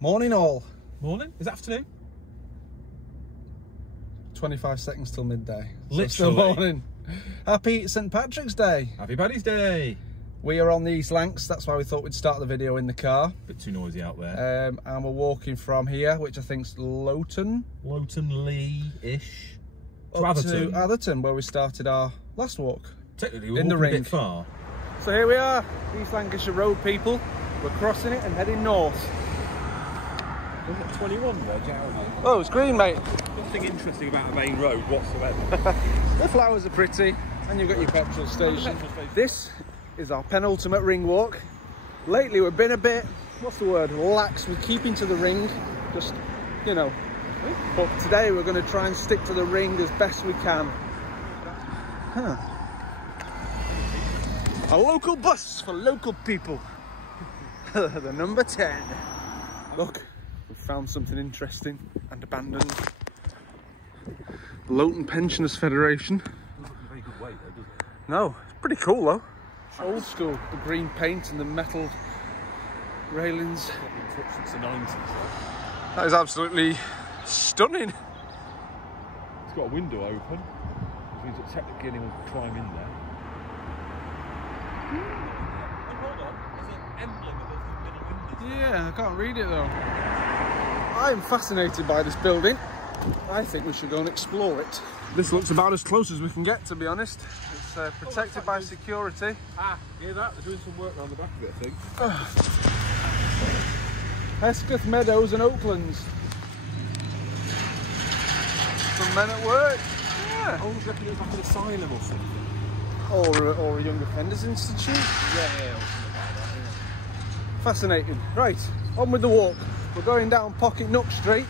Morning all. Morning? Is it afternoon? 25 seconds till midday. Literally. So still morning. Happy St. Patrick's Day. Happy Paddy's Day. We are on the East Lancs, that's why we thought we'd start the video in the car. Bit too noisy out there. And we're walking from here, which I think's Lowton. Lowton, Leigh-ish. To Up Atherton. to Atherton, where we started our last walk. Technically, we're in the walking a ring. bit far. So here we are, East Lancashire Road, people. We're crossing it and heading north. Isn't it 21 there, Gerald? Oh, it's green, mate. Nothing interesting about a main road whatsoever. The flowers are pretty, and you've got your petrol station. This is our penultimate ring walk. Lately we've been a bit, what's the word, lax with keeping to the ring, just, you know. But today we're going to try and stick to the ring as best we can. A local bus for local people. The number 10. Look, we've found something interesting and abandoned. Lowton Pensioners Federation. Doesn't look a very good way though, does it? No, it's pretty cool though. Old school, the green paint and the metal railings. It's not been touched since the 90s though. That is absolutely stunning. It's got a window open, which means that technically anyone can climb in there. Hold on, there's an emblem above the middle window. Yeah, I can't read it though. I'm fascinated by this building. I think we should go and explore it. This looks about as close as we can get, to be honest. It's protected by security. Ah, hear that? They're doing some work around the back of it, I think. Hesketh Meadows and Oaklands. Some men at work. Yeah. I always reckon it was like an asylum or something. Or a Young Offenders Institute. Yeah, or something like that, yeah. Fascinating. Right, on with the walk. We're going down Pocket Nook Street,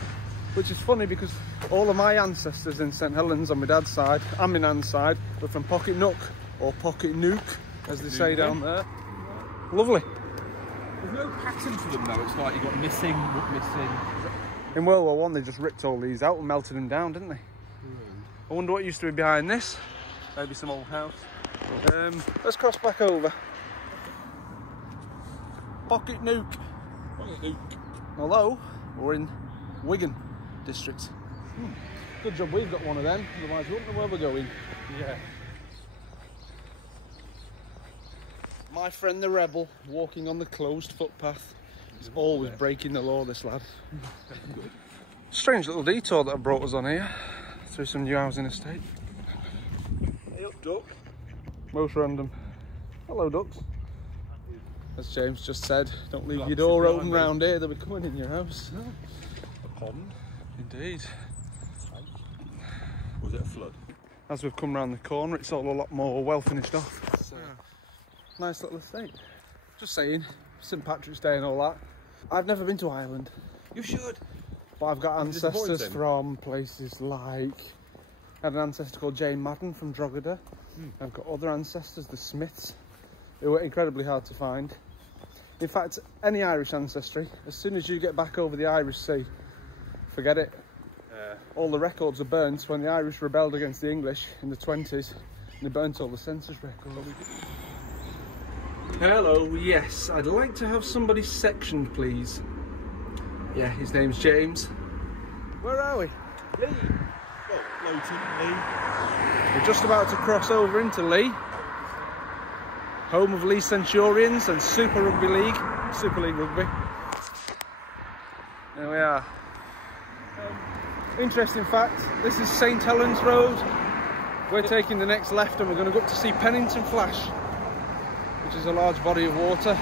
which is funny because all of my ancestors in St Helens on my dad's side and my nan's side were from Pocket Nook, or Pocket Nook, as they say down there. Lovely. There's no pattern to them though, it's like you got missing, missing. In World War I, they just ripped all these out and melted them down, didn't they? I wonder what used to be behind this. Maybe some old house. Let's cross back over. Pocket Nook. Pocket Nook. Although, we're in Wigan district. Good job we've got one of them, otherwise we wouldn't know where we're going. Yeah. My friend the rebel, walking on the closed footpath. He's always breaking the law, this lad. Strange little detour that brought us on here, through some new housing estate. Hey up, duck. Most random. Hello, ducks. As James just said, don't leave Like your door behind open me. round here, they'll be coming in your house. A pond. Indeed. Was it a flood? As we've come round the corner, it's all a lot more well finished off. So, nice little estate. Just saying, St Patrick's Day and all that. I've never been to Ireland, You should. but I've got ancestors disappointing? from places like, I had an ancestor called Jane Madden from Drogheda. I've got other ancestors, the Smiths, who were incredibly hard to find. In fact, any Irish ancestry, as soon as you get back over the Irish Sea, forget it. All the records are burnt when the Irish rebelled against the English in the 20s, and they burnt all the census records. Hello, yes, I'd like to have somebody sectioned, please. Yeah, his name's James. Where are we? Leigh. Well, Lowton, Leigh. We're just about to cross over into Leigh, home of Leigh Centurions and Super Rugby League, Super League Rugby. There we are. Interesting fact, this is St Helens Road. We're taking the next left and we're going to go up to see Pennington Flash, which is a large body of water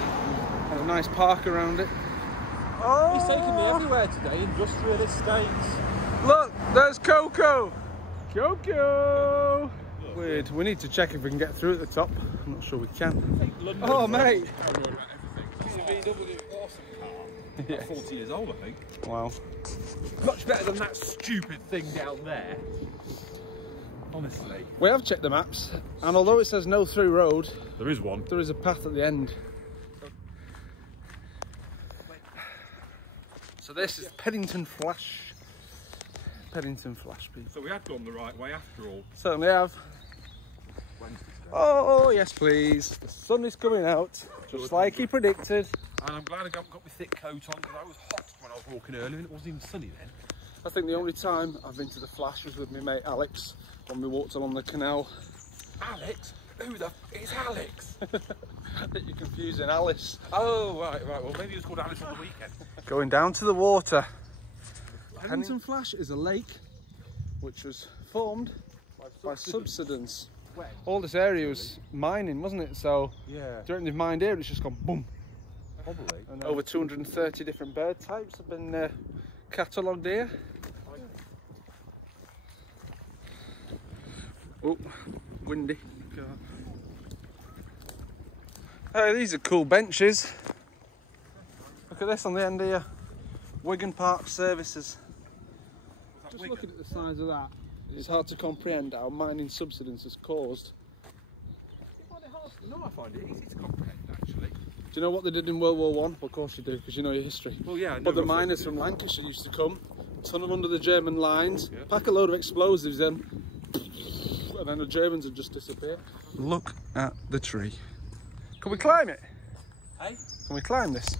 and a nice park around it. Oh! He's taking me everywhere today, industrial estates. Look, there's Coco! Coco! Weird, we need to check if we can get through at the top. I'm not sure we can. Oh, mate! It's a VW, awesome car. Yes. 40 years old, I think. Wow. Much better than that stupid thing down there. Honestly. We have checked the maps, and although it says no through road, There is one. there is a path at the end. So this is Pennington Flash. Pennington Flash, people. So we had gone the right way after all. Certainly have. Wednesday's day. Oh, yes please. The sun is coming out. Just like he predicted. And I'm glad I haven't got my thick coat on because I was hot when I was walking earlier and it wasn't even sunny then. I think the only time I've been to the Flash was with my mate Alex when we walked along the canal. Alex? Who the f is Alex? I think you're confusing Alice. Oh, right. Well, maybe it was called Alice on the weekend. Going down to the water. Pennington Flash is a lake which was formed by subsidence. All this area was mining, wasn't it? So yeah, during the mined area, it's just gone boom. Probably. And over 230 different bird types have been catalogued here. Oh, windy. Hey, these are cool benches. Look at this on the end here. Wigan Park Services. Just looking at the size of that, it's hard to comprehend how mining subsidence has caused. No, I find it easy to comprehend actually. Do you know what they did in World War I? Well, of course you do, because you know your history. Well, yeah. But the miners from Lancashire used to come, tunnel under the German lines, pack a load of explosives in, and then the Germans would just disappear. Look at the tree. Can we climb it? Hey? Can we climb this?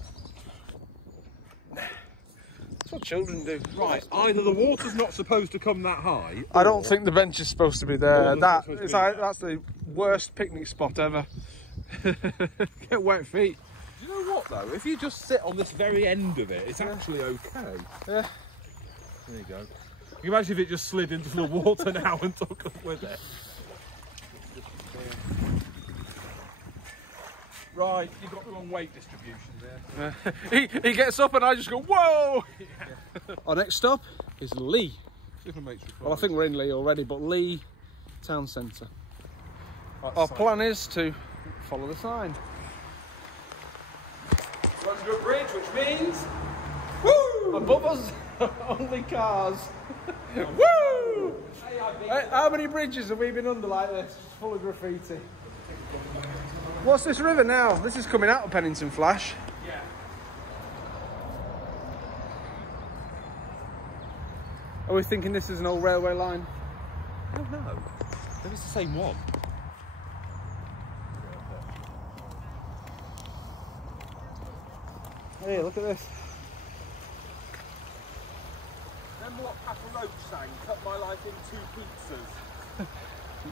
That's what children do. Right, either the water's not supposed to come that high. I don't think the bench is supposed to be there. That's the worst picnic spot ever. Get wet feet. Do you know what though? If you just sit on this very end of it, it's actually okay. Yeah. There you go. Can you imagine if it just slid into the water now and took us with it? Right, you've got the wrong weight distribution there. He gets up and I just go, whoa! Yeah. Our next stop is Leigh. Well, I think we're in Leigh already, but Leigh Town Centre. Our plan is to follow the sign. Let's go bridge, which means, woo! Above us, only cars. Woo! Hey, how many bridges have we been under like this? Full of graffiti. What's this river now? This is coming out of Pennington Flash. Yeah. Are we thinking this is an old railway line? I don't know. Maybe it's the same one. Hey, look at this. Remember what Papa Roach sang? Cut my life in 2 pizzas.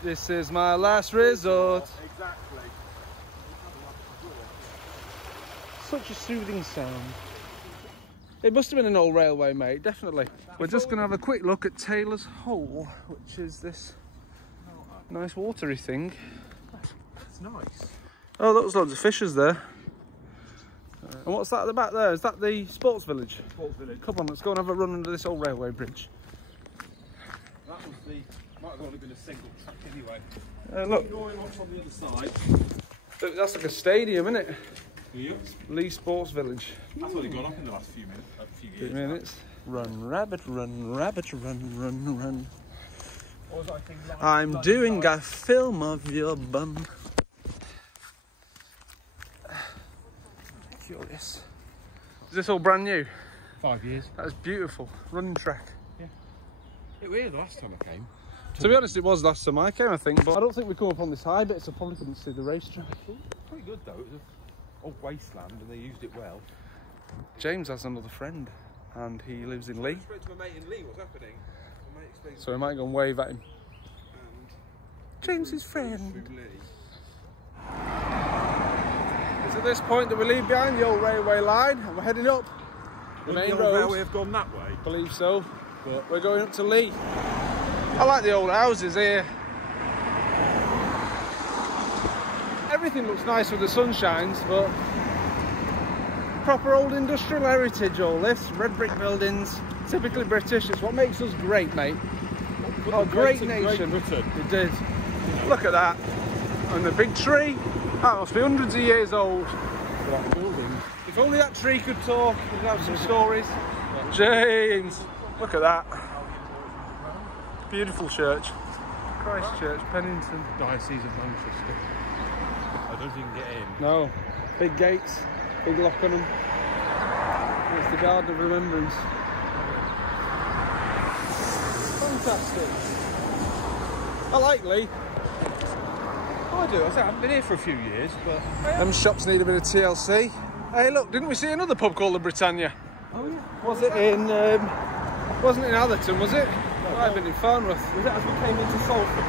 This is my last resort. Exactly. Such a soothing sound. It must have been an old railway, mate, definitely. We're just going to have a quick look at Taylor's Hole, which is this nice watery thing. That's nice. Oh, look, there's loads of fishers there. And what's that at the back there? Is that the sports village? Sports village. Come on, let's go and have a run under this old railway bridge. That was the... might have only been a single track anyway. Look. Ignoring what's on the other side. That's like a stadium, isn't it? Yep. Leigh Sports Village. That's only gone up in the last few years. Run, rabbit, run, rabbit, run, run, run. What was I thinking, like, I'm doing a film of your bum. Curious. Is this all brand new? 5 years. That is beautiful. Running track. Yeah. It was the last time I came. To be honest, it was last time I came, I think, but I don't think we come up on this high bit, so I probably couldn't see the racetrack. Pretty good though. It was an old wasteland and they used it well. James has another friend, and he lives in Leigh. I spoke to my mate in Leigh what's happening. My mate explained So we might go and wave at him. and James's friend. through Leigh. It's at this point that we leave behind the old railway line, and we're heading up the main old railway road. have gone that way. I believe so, but we're going up to Leigh. I like the old houses here. Everything looks nice with the sun shines, but proper old industrial heritage, all this. Red brick buildings, typically British. It's what makes us great, mate. Oh, great nation. Great Britain. It did. Look at that. And the big tree. That must be hundreds of years old. That building. If only that tree could talk, we'd have some stories. James, look at that. Beautiful church. Christchurch, Pennington. Diocese of Manchester. I don't think you can get in. No. Big gates, big lock on them. It's the Garden of Remembrance. Fantastic. I like Leigh. I do. I haven't been here for a few years, but... Them shops need a bit of TLC. Hey, look, didn't we see another pub called the Britannia? Oh, yeah. Was it in... wasn't it in Atherton, was it? Might have been in Farnworth. Was that as we came into Salford?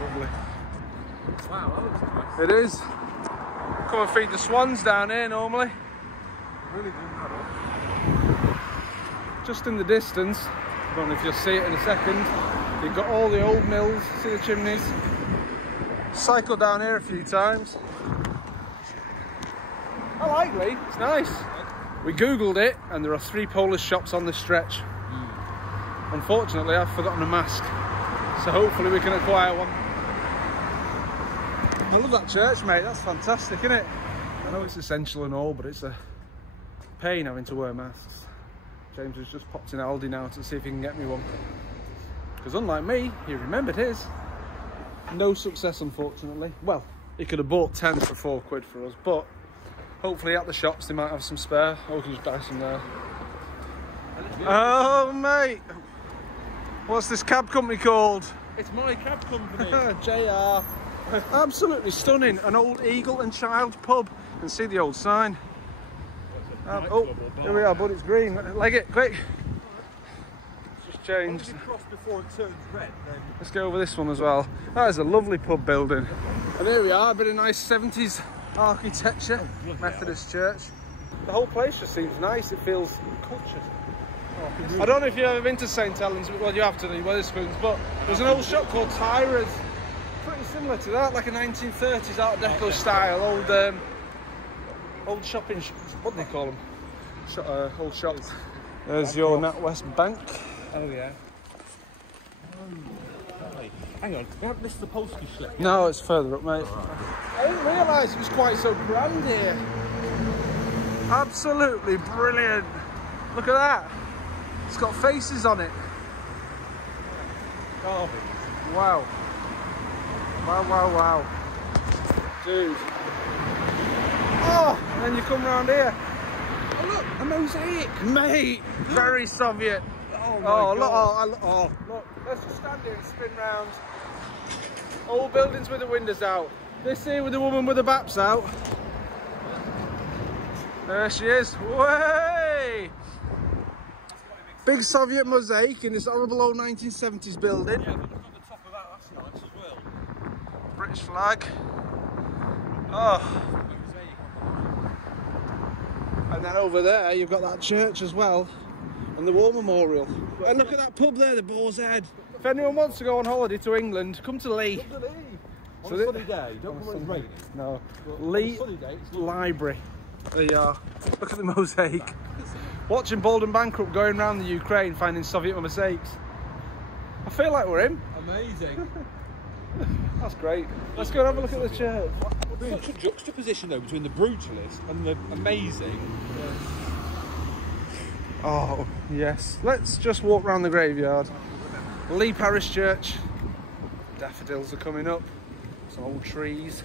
Lovely. Wow, that looks nice. It is. Come and feed the swans down here normally. Really good. Just in the distance, I don't know if you'll see it in a second, you've got all the old mills, see the chimneys. Cycled down here a few times. I like Leigh, it's nice. We googled it and there are 3 Polish shops on this stretch. Unfortunately, I've forgotten a mask, so hopefully we can acquire one. I love that church, mate, that's fantastic, isn't it? I know it's essential and all, but it's a pain having to wear masks. James has just popped in Aldi now to see if he can get me one. Because unlike me, he remembered his. No success, unfortunately. Well, he could have bought 10 for £4 for us, but hopefully at the shops they might have some spare, or we can just buy some there. Oh, mate! What's this cab company called? It's my cab company. JR. Absolutely stunning. An old Eagle and Child pub. And see the old sign. Oh, here we are, bud, it's green. Leg it, quick. It's just changed. Cross before it turns red, then... Let's go over this one as well. That is a lovely pub building. And here we are, a bit of nice 70s architecture. Methodist church. The whole place just seems nice, it feels cultured. I don't know if you've ever been to St Helens, well you have to the Wetherspoons, but there's an old shop called Tyra's. Pretty similar to that, like a 1930s Art Deco style, old shopping, what do they call them? Old shops. There's your NatWest Bank. Oh yeah. Hang on, we haven't missed the Polski slip. No, it's further up, mate. I didn't realise it was quite so grand here. Absolutely brilliant. Look at that. It's got faces on it. Oh. Wow. Wow, wow, wow. Dude. Oh, and then you come round here. Oh look, a mosaic. Mate, very Soviet. Oh, my oh, God. Look, look, let's just stand here and spin round. Old buildings with the windows out. This here with the woman with the baps out. There she is. Way! Big Soviet mosaic in this horrible old 1970s building. Yeah, but look at the top of that, that's nice as well. British flag. Oh. And then over there you've got that church as well. And the War Memorial. And look at that pub there, the Boar's Head. If anyone wants to go on holiday to England, come to Leigh. Come to Leigh. On a sunny day, don't come when it's raining. No. But Leigh Library. There you are. Look at the mosaic. Watching Bold and Bankrupt going around the Ukraine finding Soviet mosaics. I feel like we're in. Amazing. That's great. Let's go and have a look at the church. Such a juxtaposition though between the brutalist and the amazing. Oh, yes. Let's just walk round the graveyard. Leigh Parish Church. Daffodils are coming up. Some old trees.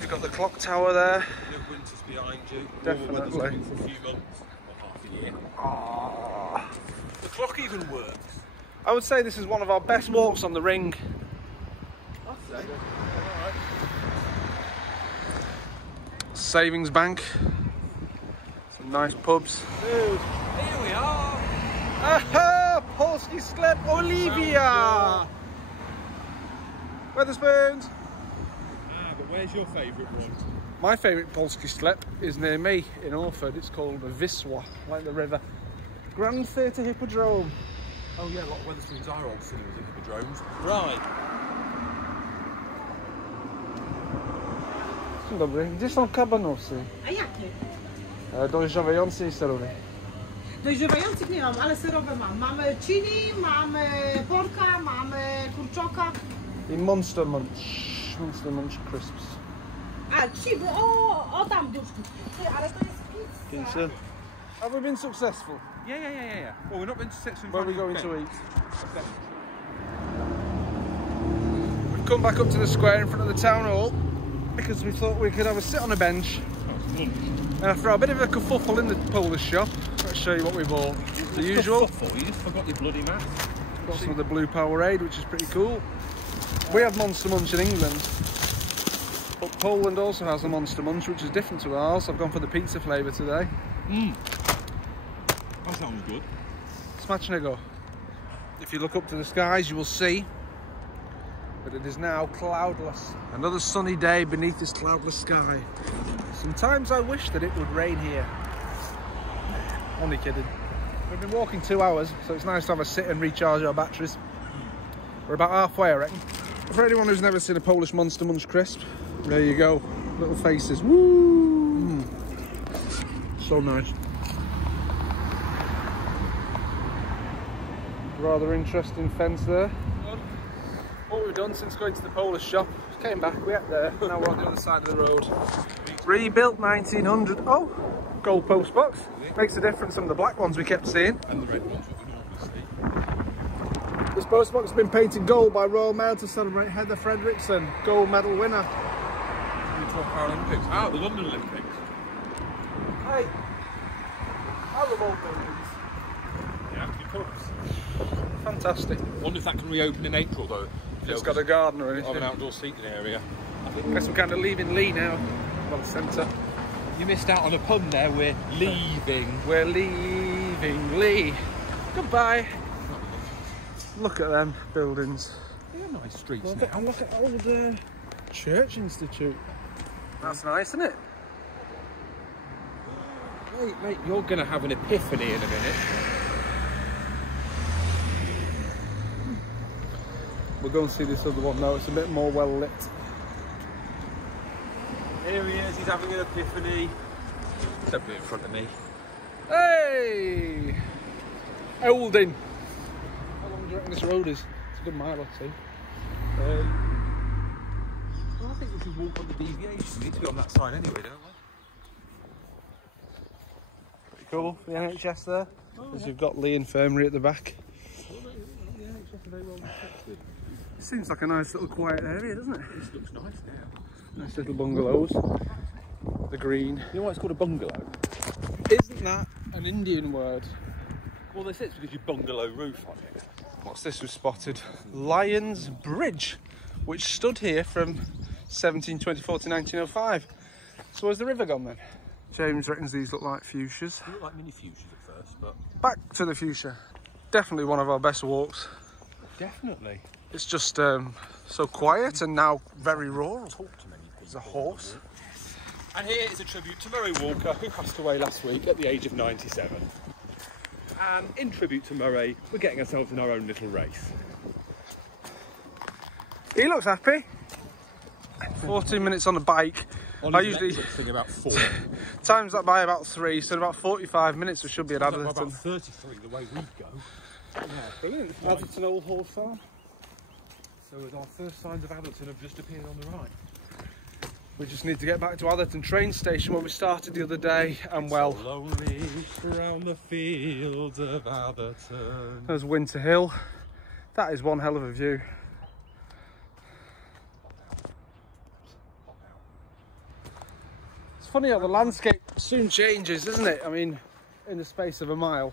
You've got the clock tower there. The winter's behind you. Definitely. For a few months, or half a year. Oh. The clock even works. I would say this is one of our best walks on the ring. Alright. Savings Bank. Some nice pubs. Dude, here we are. Aha! Polski Sklep Olivia! Wetherspoons! But where's your favourite one? My favourite Polski Sklep is near me in Orford. It's called Wisła, like the river. Grand Theatre Hippodrome. Oh yeah, a lot of Wetherspoons are old cinemas and hippodromes. Right. Dzień dobry. Gdzie są kabanosy? A jakie? Dojrzewające i serowe. Dojrzewających nie mam, ale serowe mam. Mamy chili, mamy porka, mamy kurczoka. I Monster Munch Crisps. A, chili, o tam duszki. Ty, ale to jest pizza. Pizza. Have we been successful? Yeah. Well, we're not been to section. Where are we going to eat? We've come back up to the square in front of the town hall because we thought we could have a sit on a bench. And after a bit of a kerfuffle in the Polish shop, let's show you what we bought. The usual. You just forgot your bloody mask. Got some of the blue Powerade, which is pretty cool. We have Monster Munch in England, but Poland also has a Monster Munch, which is different to ours. I've gone for the pizza flavour today. That sounds good. Smacznego. If you look up to the skies, you will see that it is now cloudless. Another sunny day beneath this cloudless sky. Sometimes I wish that it would rain here. Only kidding. We've been walking 2 hours, so it's nice to have a sit and recharge our batteries. We're about halfway, I reckon. For anyone who's never seen a Polish Monster Munch crisp, there you go. Little faces. Woo! So nice. Rather interesting fence there. What we've done since going to the Polish shop, came back, we ate there, now we're on the other side of the road. Rebuilt 1900. Oh, gold post box. Makes a difference from the black ones we kept seeing. And the red ones that we normally see. This post box has been painted gold by Royal Mail to celebrate Heather Fredrickson, gold medal winner. Paralympics. Ah, the London Olympics. Hey, I love old buildings. Yeah, happy pubs. Fantastic. Wonder if that can reopen in April though. It's got a garden or anything. Of an outdoor seating area. I guess we're kind of leaving Leigh now. Well, the centre. You missed out on a pun there. We're leaving. We're leaving Leigh. Goodbye. Look at them buildings. They're nice streets Well, now. look at old Church Institute. That's nice, isn't it? Mate, you're going to have an epiphany in a minute. We'll go and see this other one now. It's a bit more well lit. Here he is, he's having an epiphany. Don't be in front of me. Hey! Olding. How long do you reckon this road is? It's a good mile or two. Well, I think we should walk on the deviation. We need to be on that side anyway, don't we? Pretty cool. The NHS there. As you've got Leigh Infirmary at the back. It seems like a nice little quiet area, doesn't it? This looks nice now. Nice little bungalows. The green. You know why it's called a bungalow? Isn't that an Indian word? Well, they say it's because you bungalow roof on it. What's this we've spotted? Lions Bridge, which stood here from 1724 to 1905. So where's the river gone then? James reckons these look like fuchsias. They look like mini fuchsias at first, but... Back to the fuchsia. Definitely one of our best walks. Definitely. It's just so quiet and now very rural. Talk to many people. There's a horse. And here is a tribute to Murray Walker, who passed away last week at the age of 97. And in tribute to Murray, we're getting ourselves in our own little race. He looks happy. 14 minutes on the bike. I usually thing about 4. times that by about 3, so in about 45 minutes we should be at Atherton. About 33 the way we go. Yeah, brilliant. Atherton Old Horse Farm. So as our first signs of Atherton have just appeared on the right. We just need to get back to Atherton train station where we started the other day, and well, so lonely round the fields of Atherton. there's Winter Hill. That is one hell of a view. It's funny how the landscape soon changes, isn't it? I mean, in the space of a mile.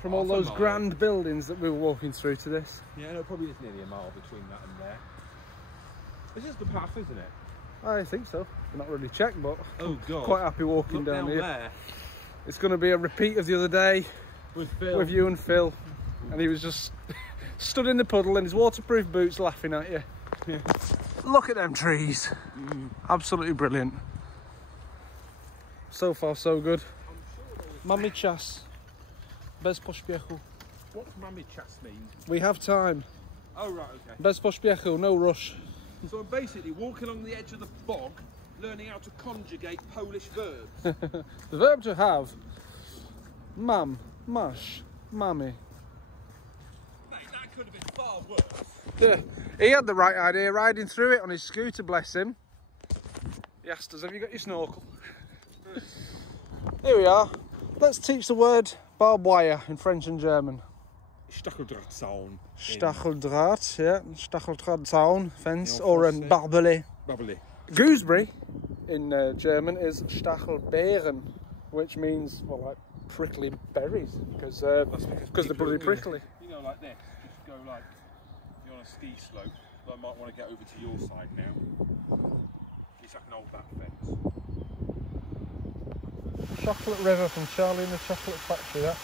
From all those grand buildings that we were walking through to this. Yeah, no, it probably is nearly a mile between that and there. This is the path, isn't it? I think so. I've not really checked, but oh god, quite happy walking look down here. There. It's going to be a repeat of the other day with you and Phil, and he was just stood in the puddle in his waterproof boots laughing at you. Yeah. Look at them trees. Absolutely brilliant. So far so good. Mamy czas. Bez pośpiechu. What does mamy czas mean? We have time. Oh right, okay. Bez pośpiechu, no rush. So I'm basically walking along the edge of the bog, learning how to conjugate Polish verbs. The verb to have. Mam, masz, mamy. Mate, that could have been far worse. Yeah, he had the right idea, riding through it on his scooter, bless him. He asked us, have you got your snorkel? Here we are. Let's teach the word barbed wire in French and German. Stacheldrahtzaun. Stacheldraht, yeah. Stacheldrahtzaun, fence, or a barbelé. Barbelé. Gooseberry in German is Stachelbeeren, which means, well, like prickly berries, because they're bloody prickly. You know, like this. Just go like, you're on a ski slope, I might want to get over to your side now. At least I can hold that fence. Chocolate River from Charlie and the Chocolate Factory, that.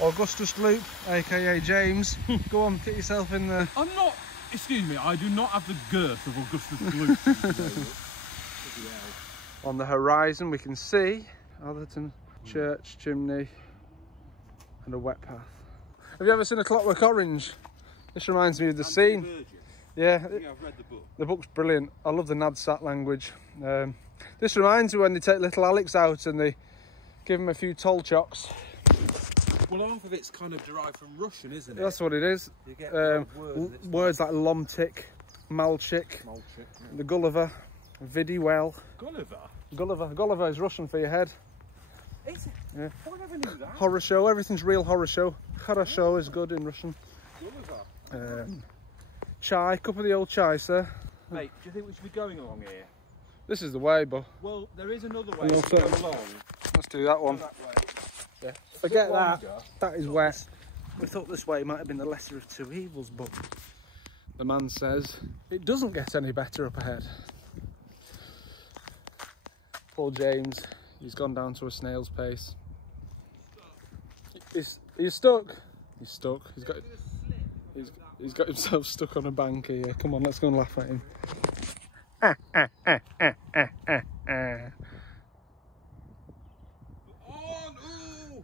Augustus Loop, aka James. Go on, get yourself in there. I'm not, excuse me, I do not have the girth of Augustus Loop. On the horizon we can see Atherton Church chimney and a wet path. Have you ever seen A Clockwork Orange? This reminds me of the scene. Yeah, I've read the book. The book's brilliant. I love the Nadsat language. This reminds me when they take little Alex out and they give him a few toll chocks. Well, half of it's kind of derived from Russian, isn't it? That's what it is. You get words like Lomtic, Malchik, the Gulliver, Vidywell. Gulliver is Russian for your head. Is it? Yeah. Oh, I never knew that. Horror show, everything's real horror show. Хорошо is good in Russian. Chai, cup of the old chai, sir. Mate, do you think we should be going along here? This is the way, but... Well, there is another way No, to go along. Let's do that one. That way. Yeah. Forget that. That is wet. We thought this way might have been the lesser of two evils, but the man says it doesn't get any better up ahead. Poor James, he's gone down to a snail's pace. He's stuck. He's stuck. He's got himself stuck on a bank here. Come on, let's go and laugh at him. Oh no!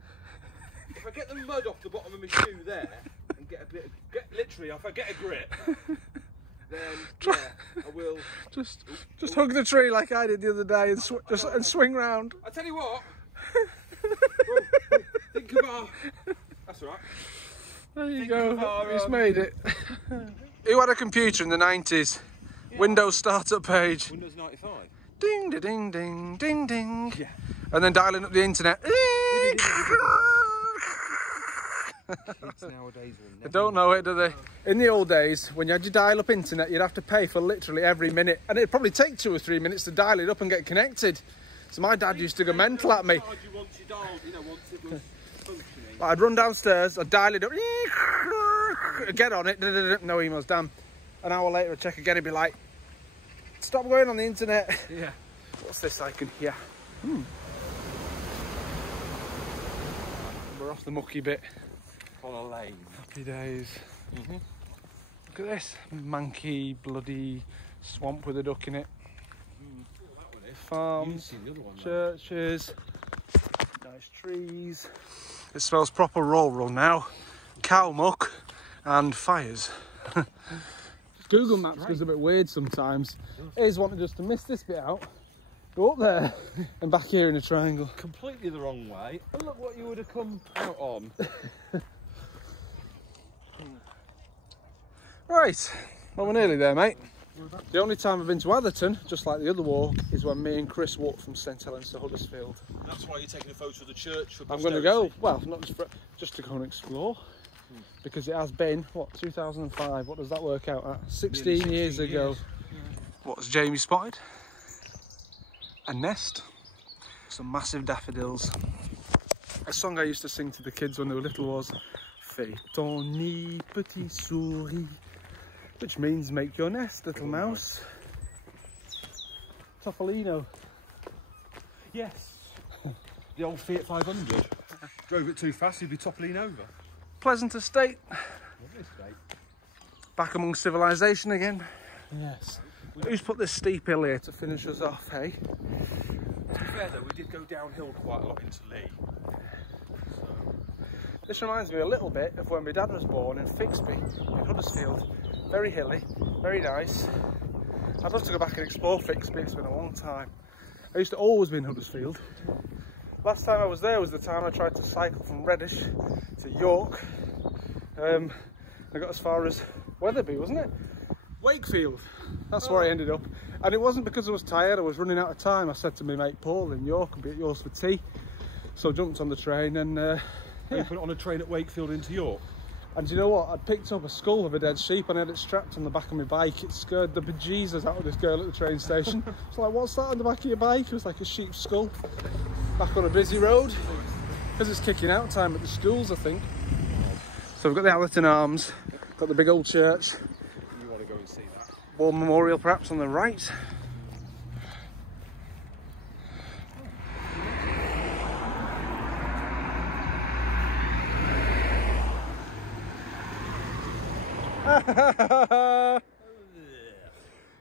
If I get the mud off the bottom of my shoe there and get a bit, literally, if I get a grip, then yeah, I will. Just hug the tree like I did the other day and swing round. I tell you what. Think of our. That's all right. There you go. He's made it. Who had a computer in the 90s? Yeah. Windows startup page. Windows 95. Ding, da, ding, ding, ding, ding. Yeah. And then dialing up the internet. Kids nowadays will never They don't know it, do they? In the old days, when you had your dial-up internet, you'd have to pay for literally every minute, and it'd probably take 2 or 3 minutes to dial it up and get connected. So my dad used to go mental at me. I'd run downstairs, I'd dial it up, get on it, no emails, damn. An hour later, I'd check again, it'd be like, stop going on the internet. Yeah. What's this I can hear? We're off the mucky bit. On a lane. Happy days. Look at this, manky, bloody swamp with a duck in it. Farms, churches, nice trees. It smells proper rural now. Cow muck and fires. Google Maps goes a bit weird sometimes. He's wanted us to miss this bit out. Go up there and back here in a triangle. Completely the wrong way. And look what you would have come out on. Right, well we're nearly there, mate. The only time I've been to Atherton, just like the other walk, is when me and Chris walked from St Helens to Huddersfield. That's why you're taking a photo of the church for I'm going to go, well, not just to go and explore, because it has been, what, 2005, what does that work out at? 16 years ago. Yeah. What's Jamie spotted? A nest, some massive daffodils. A song I used to sing to the kids when they were little was Fais ton nid, petit souris, which means make your nest, little mouse. Topolino. Yes. The old Fiat 500. Drove it too fast, you'd be toppling over. Pleasant estate. Lovely estate. Back among civilization again. Yes. Who's put this steep hill here to finish us off, hey? To be fair though, we did go downhill quite a lot into Leigh. So. This reminds me a little bit of when my dad was born in Fixby, in Huddersfield. Very hilly, very nice. I'd love to go back and explore Fixby, it's been a long time. I used to always be in Huddersfield. Last time I was there was the time I tried to cycle from Reddish to York. I got as far as Wetherby, wasn't it? Wakefield, that's where I ended up. And it wasn't because I was tired, I was running out of time. I said to my mate Paul in York, I'll be at yours for tea. So I jumped on the train and you put it on a train at Wakefield into York? And do you know what? I'd picked up a skull of a dead sheep and I had it strapped on the back of my bike. It scared the bejesus out of this girl at the train station. It's like, what's that on the back of your bike? It was like a sheep's skull. Back on a busy road. Because it's kicking out time at the schools, I think. So we've got the Atherton Arms, got the big old church. You want to go and War memorial perhaps on the right.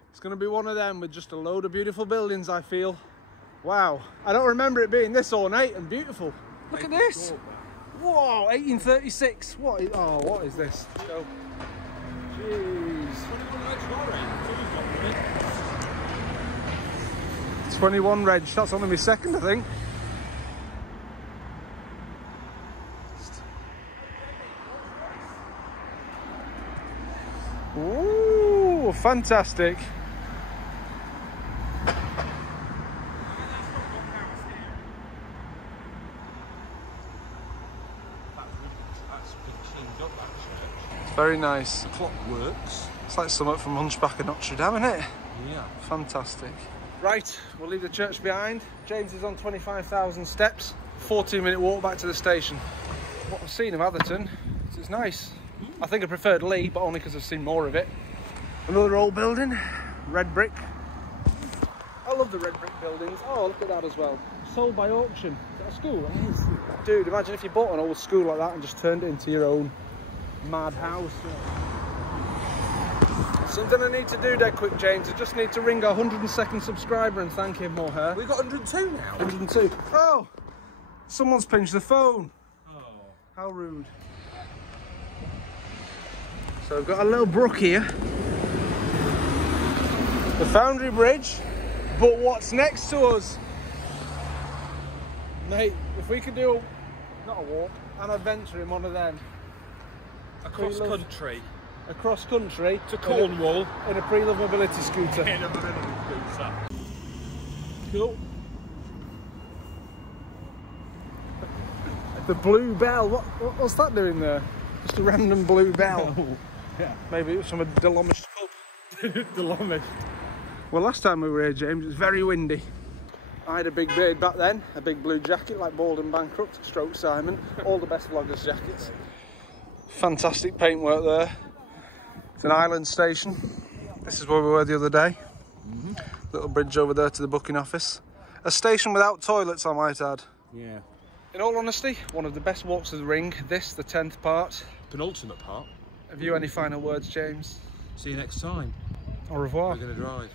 It's going to be one of them with just a load of beautiful buildings, I feel. Wow, I don't remember it being this ornate and beautiful. Look at this. Whoa, 1836. What is this? So, jeez. 21 reg, that's only my second, I think. Ooh, fantastic. It's very nice. The clock works. It's like something from Hunchback of Notre Dame, isn't it? Yeah. Fantastic. Right, we'll leave the church behind. James is on 25,000 steps. 14-minute walk back to the station. What I've seen of Atherton, it's nice. I think I preferred Leigh, but only because I've seen more of it. Another old building, red brick. I love the red brick buildings. Oh, look at that as well. Sold by auction. Is that a school? Dude, imagine if you bought an old school like that and just turned it into your own mad house. Something I need to do dead quick, James. I just need to ring our 102nd subscriber and thank him or her. We've got 102 now. 102. Oh, someone's pinched the phone. Oh. How rude. So we've got a little brook here. The Foundry Bridge. But what's next to us? Mate, if we could do, not a walk, an adventure in one of them. Across country. Across country. To Cornwall. In a pre-love mobility scooter. In a mobility scooter. Cool. The blue bell, what's that doing there? Just a random blue bell. Oh, yeah. Maybe it was from a Delomished pub. Delomished. Well, last time we were here, James, it was very windy. I had a big beard back then, a big blue jacket like Bald and Bankrupt, stroke Simon, all the best vloggers' jackets. Fantastic paintwork there. It's an island station. This is where we were the other day. Little bridge over there to the booking office. A station without toilets, I might add. Yeah. In all honesty, one of the best walks of the ring. This, the 10th part. Penultimate part. Have you any final words, James? See you next time. Au revoir. We're going to drive.